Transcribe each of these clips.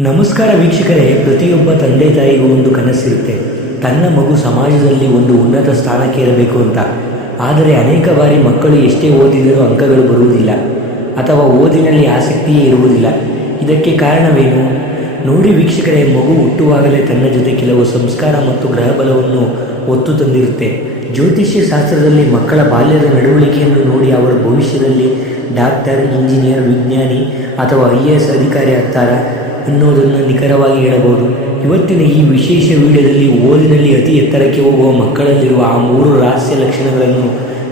ನಮಸ್ಕಾರ ವೀಕ್ಷಕರೇ, ಪ್ರತಿಯೊಬ್ಬ ತಂದೆ ತಾಯಿಗೂ ಒಂದು ಕನಸಿರುತ್ತೆ. ತನ್ನ ಮಗು ಸಮಾಜದಲ್ಲಿ ಒಂದು ಉನ್ನತ ಸ್ಥಾನಕ್ಕೆ ಇರಬೇಕು ಅಂತ. ಆದರೆ ಅನೇಕ ಬಾರಿ ಮಕ್ಕಳು ಎಷ್ಟೇ ಓದಿದರೂ ಅಂಕಗಳು ಬರುವುದಿಲ್ಲ. ಅಥವಾ ಓದಿನಲ್ಲಿ ಆಸಕ್ತಿಯೇ ಇರುವುದಿಲ್ಲ. ಇದಕ್ಕೆ ಕಾರಣವೇನು? ನೋಡಿ ವೀಕ್ಷಕರೇ, ಮಗು ಹುಟ್ಟುವಾಗಲೇ ತನ್ನ ಜೊತೆ ಕೆಲವು ಸಂಸ್ಕಾರ ಮತ್ತು ಗ್ರಹಬಲವನ್ನು ಒತ್ತು ತಂದಿರುತ್ತೆ. ಜ್ಯೋತಿಷ್ಯ ಶಾಸ್ತ್ರದಲ್ಲಿ ಮಕ್ಕಳ ಬಾಲ್ಯದ ನಡವಳಿಕೆಯನ್ನು ನೋಡಿ ಅವರ ಭವಿಷ್ಯದಲ್ಲಿ ಡಾಕ್ಟರ್, ಇಂಜಿನಿಯರ್, ವಿಜ್ಞಾನಿ ಅಥವಾ ಐ ಎ ಎಸ್ ಅಧಿಕಾರಿ ಆಗ್ತಾರಾ? ಅನ್ನೋದನ್ನು ನಿಖರವಾಗಿ ಹೇಳಬಹುದು. ಇವತ್ತಿನ ಈ ವಿಶೇಷ ವಿಡಿಯೋದಲ್ಲಿ ಓದಿನಲ್ಲಿ ಅತಿ ಎತ್ತರಕ್ಕೆ ಹೋಗುವ ಮಕ್ಕಳಲ್ಲಿರುವ ಆ ಮೂರು ರಹಸ್ಯ ಲಕ್ಷಣಗಳನ್ನು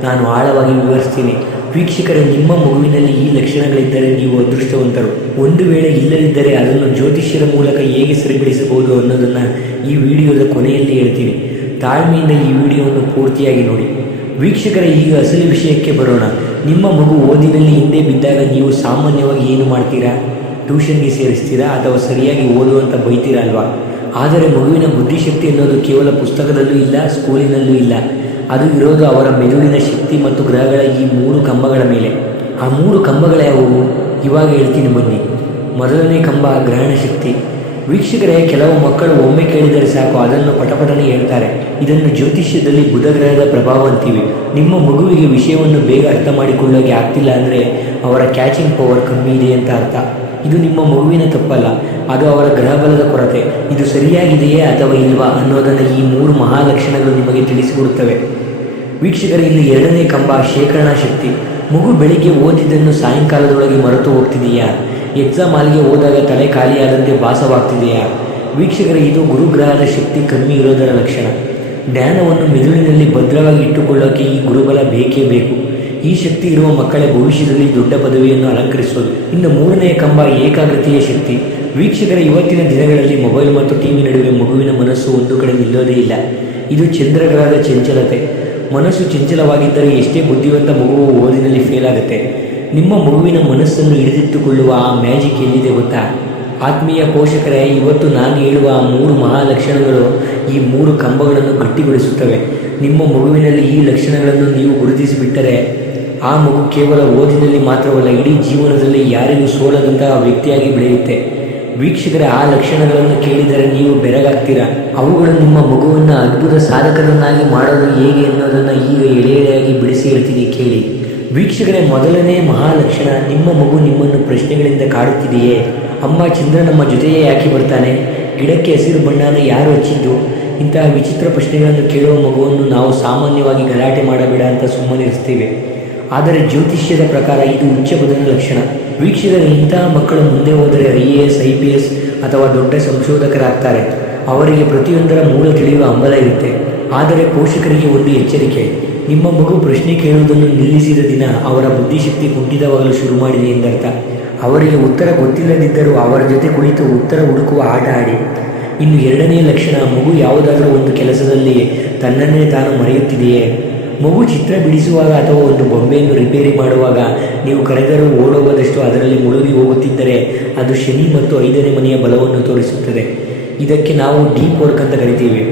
ನಾನು ಆಳವಾಗಿ ವಿವರಿಸ್ತೀನಿ. ವೀಕ್ಷಕರ, ನಿಮ್ಮ ಮಗುವಿನಲ್ಲಿ ಈ ಲಕ್ಷಣಗಳಿದ್ದರೆ ನೀವು ಅದೃಷ್ಟವಂತರು. ಒಂದು ವೇಳೆ ಇಲ್ಲದಿದ್ದರೆ ಅದನ್ನು ಜ್ಯೋತಿಷ್ಯರ ಮೂಲಕ ಹೇಗೆ ಸರಿಪಡಿಸಬಹುದು ಅನ್ನೋದನ್ನು ಈ ವಿಡಿಯೋದ ಕೊನೆಯಲ್ಲಿ ಹೇಳ್ತೀನಿ. ತಾಳ್ಮೆಯಿಂದ ಈ ವಿಡಿಯೋವನ್ನು ಪೂರ್ತಿಯಾಗಿ ನೋಡಿ. ವೀಕ್ಷಕರ, ಈಗ ಅಸಲಿ ವಿಷಯಕ್ಕೆ ಬರೋಣ. ನಿಮ್ಮ ಮಗು ಓದಿನಲ್ಲಿ ಹಿಂದೆ ಬಿದ್ದಾಗ ನೀವು ಸಾಮಾನ್ಯವಾಗಿ ಏನು ಮಾಡ್ತೀರಾ? ಟ್ಯೂಷನ್ಗೆ ಸೇರಿಸ್ತೀರಾ ಅಥವಾ ಸರಿಯಾಗಿ ಓದುವಂತ ಬೈತೀರಾ ಅಲ್ವಾ ಆದರೆ ಮಗುವಿನ ಬುದ್ಧಿಶಕ್ತಿ ಅನ್ನೋದು ಕೇವಲ ಪುಸ್ತಕದಲ್ಲೂ ಇಲ್ಲ, ಸ್ಕೂಲಿನಲ್ಲೂ ಇಲ್ಲ. ಅದು ಇರೋದು ಅವರ ಮೆದುಳಿನ ಶಕ್ತಿ ಮತ್ತು ಗ್ರಹಗಳ ಈ ಮೂರು ಕಂಬಗಳ ಮೇಲೆ. ಆ ಮೂರು ಕಂಬಗಳ ಯಾವುವು? ಇವಾಗ ಹೇಳ್ತೀನಿ ಬನ್ನಿ. ಮೊದಲನೇ ಕಂಬ ಗ್ರಹಣ ಶಕ್ತಿ. ವೀಕ್ಷಕರೇ, ಕೆಲವು ಮಕ್ಕಳು ಒಮ್ಮೆ ಕೇಳಿದರೆ ಸಾಕು, ಅದನ್ನು ಪಟಪಟನೆ ಹೇಳ್ತಾರೆ. ಇದನ್ನು ಜ್ಯೋತಿಷ್ಯದಲ್ಲಿ ಬುಧ ಗ್ರಹದ ಪ್ರಭಾವ ಅಂತೀವಿ. ನಿಮ್ಮ ಮಗುವಿಗೆ ವಿಷಯವನ್ನು ಬೇಗ ಅರ್ಥ ಮಾಡಿಕೊಳ್ಳೋಕೆ ಆಗ್ತಿಲ್ಲ ಅಂದರೆ ಅವರ ಕ್ಯಾಚಿಂಗ್ ಪವರ್ ಕಮ್ಮಿ ಇದೆ ಅಂತ ಅರ್ಥ. ಇದು ನಿಮ್ಮ ಮಗುವಿನ ತಪ್ಪಲ್ಲ, ಅದು ಅವರ ಗ್ರಹಬಲದ ಕೊರತೆ. ಇದು ಸರಿಯಾಗಿದೆಯೇ ಅಥವಾ ಇಲ್ವಾ ಅನ್ನೋದನ್ನು ಈ ಮೂರು ಮಹಾಲಕ್ಷಣಗಳು ನಿಮಗೆ ತಿಳಿಸಿಕೊಡುತ್ತವೆ. ವೀಕ್ಷಕರ ಇಲ್ಲಿ ಎರಡನೇ ಕಂಬ ಶೇಖರಣಾ ಶಕ್ತಿ. ಮಗು ಬೆಳಿಗ್ಗೆ ಓದಿದ್ದನ್ನು ಸಾಯಂಕಾಲದೊಳಗೆ ಮರೆತು ಹೋಗ್ತಿದೆಯಾ? ಎಕ್ಸಾಮ್ ಹಾಲಿಗೆ ಹೋದಾಗ ತಲೆ ಖಾಲಿಯಾದಂತೆ ಭಾಸವಾಗ್ತಿದೆಯಾ? ವೀಕ್ಷಕರ, ಇದು ಗುರುಗ್ರಹದ ಶಕ್ತಿ ಕಮ್ಮಿ ಇರೋದರ ಲಕ್ಷಣ. ಜ್ಞಾನವನ್ನು ಮೆದುಳಿನಲ್ಲಿ ಭದ್ರವಾಗಿ ಇಟ್ಟುಕೊಳ್ಳೋಕೆ ಈ ಗುರುಬಲ ಬೇಕೇ ಬೇಕು. ಈ ಶಕ್ತಿ ಇರುವ ಮಕ್ಕಳೇ ಭವಿಷ್ಯದಲ್ಲಿ ದೊಡ್ಡ ಪದವಿಯನ್ನು ಅಲಂಕರಿಸೋದು ಇನ್ನು ಮೂರನೆಯ ಕಂಬ ಏಕಾಗ್ರತೆಯ ಶಕ್ತಿ. ವೀಕ್ಷಕರ ಇವತ್ತಿನ ದಿನಗಳಲ್ಲಿ ಮೊಬೈಲ್ ಮತ್ತು ಟಿವಿ ನಡುವೆ ಮಗುವಿನ ಮನಸ್ಸು ಒಂದು ಕಡೆ ನಿಲ್ಲೋದೇ ಇಲ್ಲ. ಇದು ಚಂದ್ರಗ್ರಹದ ಚಂಚಲತೆ. ಮನಸ್ಸು ಚಂಚಲವಾಗಿದ್ದರೆ ಎಷ್ಟೇ ಬುದ್ಧಿವಂತ ಮಗುವು ಓದಿನಲ್ಲಿ ಫೇಲ್ ಆಗುತ್ತೆ. ನಿಮ್ಮ ಮಗುವಿನ ಮನಸ್ಸನ್ನು ಹಿಡಿದಿಟ್ಟುಕೊಳ್ಳುವ ಆ ಮ್ಯಾಜಿಕ್ ಎಲ್ಲಿದೆ ಗೊತ್ತಾ? ಆತ್ಮೀಯ ಪೋಷಕರೇ, ಇವತ್ತು ನಾನು ಹೇಳುವ ಮೂರು ಮಹಾಲಕ್ಷಣಗಳು ಈ ಮೂರು ಕಂಬಗಳನ್ನು ಗಟ್ಟಿಗೊಳಿಸುತ್ತವೆ. ನಿಮ್ಮ ಮಗುವಿನಲ್ಲಿ ಈ ಲಕ್ಷಣಗಳನ್ನು ನೀವು ಗುರುತಿಸಿಬಿಟ್ಟರೆ ಆ ಮಗು ಕೇವಲ ಓದಿನಲ್ಲಿ ಮಾತ್ರವಲ್ಲ, ಇಡೀ ಜೀವನದಲ್ಲಿ ಯಾರಿಗೂ ಸೋಲದಂತಹ ವ್ಯಕ್ತಿಯಾಗಿ ಬೆಳೆಯುತ್ತೆ. ವೀಕ್ಷಕರ, ಆ ಲಕ್ಷಣಗಳನ್ನು ಕೇಳಿದರೆ ನೀವು ಬೆರಗಾಗ್ತೀರಾ? ಅವುಗಳು ನಿಮ್ಮ ಮಗುವನ್ನು ಅದ್ಭುತ ಸಾಧಕರನ್ನಾಗಿ ಮಾಡೋದು ಹೇಗೆ ಅನ್ನೋದನ್ನು ಈಗ ಎಳೆ ಎಳೆಯಾಗಿ ಬಿಡಿಸಿ ಹೇಳ್ತೀನಿ ಕೇಳಿ. ವೀಕ್ಷಕರ, ಮೊದಲನೇ ಮಹಾಲಕ್ಷಣ ನಿಮ್ಮ ಮಗು ನಿಮ್ಮನ್ನು ಪ್ರಶ್ನೆಗಳಿಂದ ಕಾಡುತ್ತಿದೆಯೇ? ಅಮ್ಮ ಚಂದ್ರ ನಮ್ಮ ಜೊತೆಯೇ ಯಾಕೆ ಬರ್ತಾನೆ? ಗಿಡಕ್ಕೆ ಹಸಿರು ಬಣ್ಣನ ಯಾರು ಹಚ್ಚಿದ್ದು? ಇಂತಹ ವಿಚಿತ್ರ ಪ್ರಶ್ನೆಗಳನ್ನು ಕೇಳುವ ಮಗುವನ್ನು ನಾವು ಸಾಮಾನ್ಯವಾಗಿ ಗಲಾಟೆ ಮಾಡಬೇಡ ಅಂತ ಸುಮ್ಮನಿರಿಸ್ತೇವೆ ಆದರೆ ಜ್ಯೋತಿಷ್ಯದ ಪ್ರಕಾರ ಇದು ಉಚ್ಚ ಲಕ್ಷಣ. ವೀಕ್ಷಕರು ಇಂತಹ ಮಕ್ಕಳು ಮುಂದೆ ಹೋದರೆ I A S, I P S ಅಥವಾ ದೊಡ್ಡ ಸಂಶೋಧಕರಾಗ್ತಾರೆ. ಅವರಿಗೆ ಪ್ರತಿಯೊಂದರ ಮೂಲ ತಿಳಿಯುವ ಹಂಬಲ ಇರುತ್ತೆ. ಆದರೆ ಪೋಷಕರಿಗೆ ಒಂದು ಎಚ್ಚರಿಕೆ. ನಿಮ್ಮ ಮಗು ಪ್ರಶ್ನೆ ಕೇಳುವುದನ್ನು ನಿಲ್ಲಿಸಿದ ದಿನ ಅವರ ಬುದ್ಧಿಶಕ್ತಿ ಕುಂಠಿತವಾಗಲು ಶುರು ಮಾಡಿದೆ ಎಂದರ್ಥ. ಅವರಿಗೆ ಉತ್ತರ ಗೊತ್ತಿಲ್ಲದಿದ್ದರೂ ಅವರ ಜೊತೆ ಕುಳಿತು ಉತ್ತರ ಹುಡುಕುವ ಆಟ ಆಡಿ. ಇನ್ನು ಎರಡನೇ ಲಕ್ಷಣ, ಮಗು ಯಾವುದಾದರೂ ಒಂದು ಕೆಲಸದಲ್ಲಿ ತನ್ನನ್ನೇ ತಾನು ಮರೆಯುತ್ತಿದೆಯೇ? ಮಗು ಚಿತ್ರ ಬಿಡಿಸುವಾಗ ಅಥವಾ ಒಂದು ಬೊಂಬೆಯನ್ನು ರಿಪೇರಿ ಮಾಡುವಾಗ ನೀವು ಕರೆದರೂ ಓಡೋಗದಷ್ಟು ಅದರಲ್ಲಿ ಮುಳುಗಿ ಹೋಗುತ್ತಿದ್ದರೆ ಅದು ಶನಿ ಮತ್ತು ಐದನೇ ಮನೆಯ ಬಲವನ್ನು ತೋರಿಸುತ್ತದೆ. ಇದಕ್ಕೆ ನಾವು ಡೀಪ್ ವರ್ಕ್ ಅಂತ ಕರಿತೀವಿ.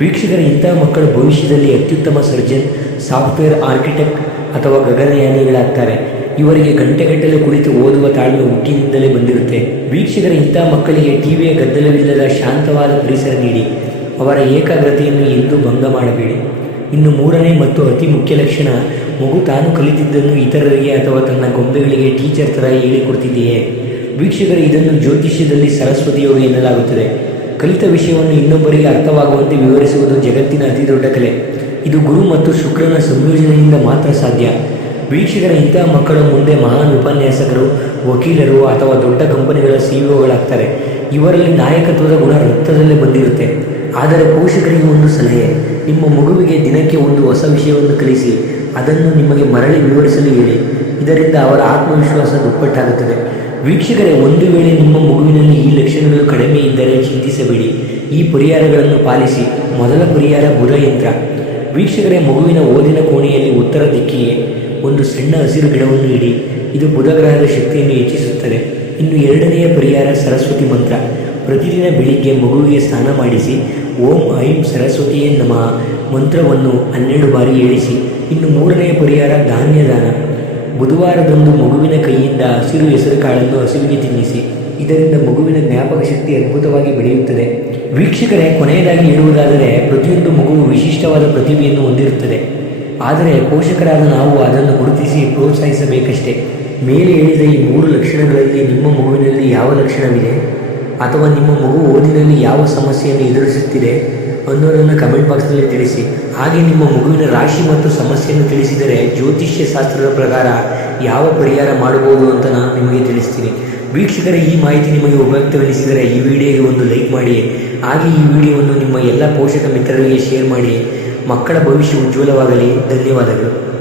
ವೀಕ್ಷಕರ ಇಂತಹ ಮಕ್ಕಳು ಭವಿಷ್ಯದಲ್ಲಿ ಅತ್ಯುತ್ತಮ ಸರ್ಜನ್, ಸಾಫ್ಟ್ವೇರ್ ಆರ್ಕಿಟೆಕ್ಟ್ ಅಥವಾ ಗಗನಯಾನಿಗಳಾಗ್ತಾರೆ. ಇವರಿಗೆ ಗಂಟೆಗಟ್ಟಲೆ ಕುಳಿತು ಓದುವ ತಾಳ್ಮೆ ಹುಟ್ಟಿನಿಂದಲೇ ಬಂದಿರುತ್ತೆ. ವೀಕ್ಷಕರ ಇಂತಹ ಮಕ್ಕಳಿಗೆ ಟಿವಿಯ ಗದ್ದಲವಿಲ್ಲದ ಶಾಂತವಾದ ಪರಿಸರ ನೀಡಿ. ಅವರ ಏಕಾಗ್ರತೆಯನ್ನು ಎಂದೂ ಭಂಗ ಮಾಡಬೇಡಿ. ಇನ್ನು ಮೂರನೇ ಮತ್ತು ಅತಿ ಮುಖ್ಯ ಲಕ್ಷಣ, ಮಗು ತಾನು ಕಲಿತಿದ್ದನ್ನು ಇತರರಿಗೆ ಅಥವಾ ತನ್ನ ಗೊಂಬೆಗಳಿಗೆ ಟೀಚರ್ ಥರ ಹೇಳಿಕೊಡ್ತಿದೆಯೇ ವೀಕ್ಷಕರು, ಇದನ್ನು ಜ್ಯೋತಿಷ್ಯದಲ್ಲಿ ಸರಸ್ವತಿ ಯೋಗ ಎನ್ನಲಾಗುತ್ತದೆ. ಕಲಿತ ವಿಷಯವನ್ನು ಇನ್ನೊಬ್ಬರಿಗೆ ಅರ್ಥವಾಗುವಂತೆ ವಿವರಿಸುವುದು ಜಗತ್ತಿನ ಅತಿ ದೊಡ್ಡ ಕಲೆ. ಇದು ಗುರು ಮತ್ತು ಶುಕ್ರನ ಸಂಯೋಜನೆಯಿಂದ ಮಾತ್ರ ಸಾಧ್ಯ. ವೀಕ್ಷಕರ ಇಂತಹ ಮಕ್ಕಳು ಮುಂದೆ ಮಹಾನ್ ಉಪನ್ಯಾಸಕರು, ವಕೀಲರು ಅಥವಾ ದೊಡ್ಡ ಕಂಪನಿಗಳ ಸಿಇಒಗಳಾಗ್ತಾರೆ ಇವರಲ್ಲಿ ನಾಯಕತ್ವದ ಗುಣ ರಕ್ತದಲ್ಲೇ ಬಂದಿರುತ್ತೆ. ಆದರೆ ಪೋಷಕರಿಗೆ ಒಂದು ಸಲಹೆ. ನಿಮ್ಮ ಮಗುವಿಗೆ ದಿನಕ್ಕೆ ಒಂದು ಹೊಸ ವಿಷಯವನ್ನು ಕಲಿಸಿ, ಅದನ್ನು ನಿಮಗೆ ಮರಳಿ ವಿವರಿಸಲು ಹೇಳಿ. ಇದರಿಂದ ಅವರ ಆತ್ಮವಿಶ್ವಾಸ ದುಪ್ಪಟ್ಟಾಗುತ್ತದೆ. ವೀಕ್ಷಕರೇ, ಒಂದು ವೇಳೆ ನಿಮ್ಮ ಮಗುವಿನಲ್ಲಿ ಈ ಲಕ್ಷಣಗಳು ಕಡಿಮೆ ಇದ್ದರೆ ಚಿಂತಿಸಬೇಡಿ. ಈ ಪರಿಹಾರಗಳನ್ನು ಪಾಲಿಸಿ, ಮೊದಲ ಪರಿಹಾರ ಬುಧ ಯಂತ್ರ ವೀಕ್ಷಕರೇ, ಮಗುವಿನ ಓದಿನ ಕೋಣೆಯಲ್ಲಿ ಉತ್ತರ ದಿಕ್ಕಿಗೆ ಒಂದು ಸಣ್ಣ ಹಸಿರು ಗಿಡವನ್ನು ಇಡಿ. ಇದು ಬುಧ ಗ್ರಹದ ಶಕ್ತಿಯನ್ನು ಹೆಚ್ಚಿಸುತ್ತದೆ. ಇನ್ನು ಎರಡನೆಯ ಪರಿಹಾರ ಸರಸ್ವತಿ ಮಂತ್ರ. ಪ್ರತಿದಿನ ಬೆಳಿಗ್ಗೆ ಮಗುವಿಗೆ ಸ್ನಾನ ಮಾಡಿಸಿ ಓಂ ಐಂ ಸರಸ್ವತಿಯೇ ನಮಃ ಮಂತ್ರವನ್ನು ಹನ್ನೆರಡು ಬಾರಿ ಏಳಿಸಿ ಇನ್ನು ಮೂರನೆಯ ಪರಿಹಾರ ಧಾನ್ಯದಾನ. ಬುಧವಾರದಂದು ಮಗುವಿನ ಕೈಯಿಂದ ಹಸಿರು ಹೆಸರು ಕಾಳನ್ನು ಹಸುವಿಗೆ ತಿನ್ನಿಸಿ. ಇದರಿಂದ ಮಗುವಿನ ಜ್ಞಾಪಕ ಶಕ್ತಿ ಅದ್ಭುತವಾಗಿ ಬೆಳೆಯುತ್ತದೆ. ವೀಕ್ಷಕರೇ, ಕೊನೆಯದಾಗಿ ಹೇಳುವುದಾದರೆ ಪ್ರತಿಯೊಂದು ಮಗುವು ವಿಶಿಷ್ಟವಾದ ಪ್ರತಿಭೆಯನ್ನು ಹೊಂದಿರುತ್ತದೆ. ಆದರೆ ಪೋಷಕರಾದ ನಾವು ಅದನ್ನು ಗುರುತಿಸಿ ಪ್ರೋತ್ಸಾಹಿಸಬೇಕಷ್ಟೇ. ಮೇಲೆ ಹೇಳಿದ ಈ ಮೂರು ಲಕ್ಷಣಗಳಲ್ಲಿ ನಿಮ್ಮ ಮಗುವಿನಲ್ಲಿ ಯಾವ ಲಕ್ಷಣವಿದೆ? ಅಥವಾ ನಿಮ್ಮ ಮಗು ಓದಿನಲ್ಲಿ ಯಾವ ಸಮಸ್ಯೆಯನ್ನು ಎದುರಿಸುತ್ತಿದೆ ಅನ್ನೋದನ್ನು ಕಮೆಂಟ್ ಬಾಕ್ಸ್ನಲ್ಲಿ ತಿಳಿಸಿ. ಹಾಗೆ ನಿಮ್ಮ ಮಗುವಿನ ರಾಶಿ ಮತ್ತು ಸಮಸ್ಯೆಯನ್ನು ತಿಳಿಸಿದರೆ ಜ್ಯೋತಿಷ್ಯ ಶಾಸ್ತ್ರದ ಪ್ರಕಾರ ಯಾವ ಪರಿಹಾರ ಮಾಡಬಹುದು ಅಂತ ನಾನು ನಿಮಗೆ ತಿಳಿಸ್ತೀನಿ. ವೀಕ್ಷಕರ, ಈ ಮಾಹಿತಿ ನಿಮಗೆ ಉಪಯುಕ್ತವೆನಿಸಿದರೆ ಈ ವಿಡಿಯೋಗೆ ಒಂದು ಲೈಕ್ ಮಾಡಿ. ಹಾಗೆ ಈ ವಿಡಿಯೋವನ್ನು ನಿಮ್ಮ ಎಲ್ಲ ಪೋಷಕ ಮಿತ್ರರಿಗೆ ಶೇರ್ ಮಾಡಿ. ಮಕ್ಕಳ ಭವಿಷ್ಯ ಉಜ್ವಲವಾಗಲಿ. ಧನ್ಯವಾದಗಳು.